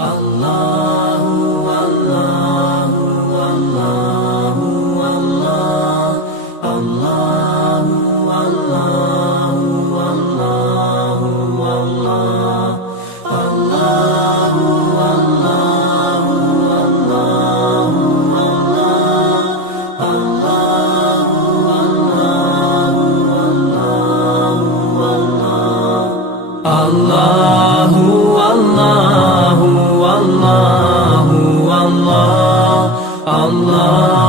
الله والله والله والله الله والله والله والله الله والله والله والله الله والله والله والله الله والله والله والله الله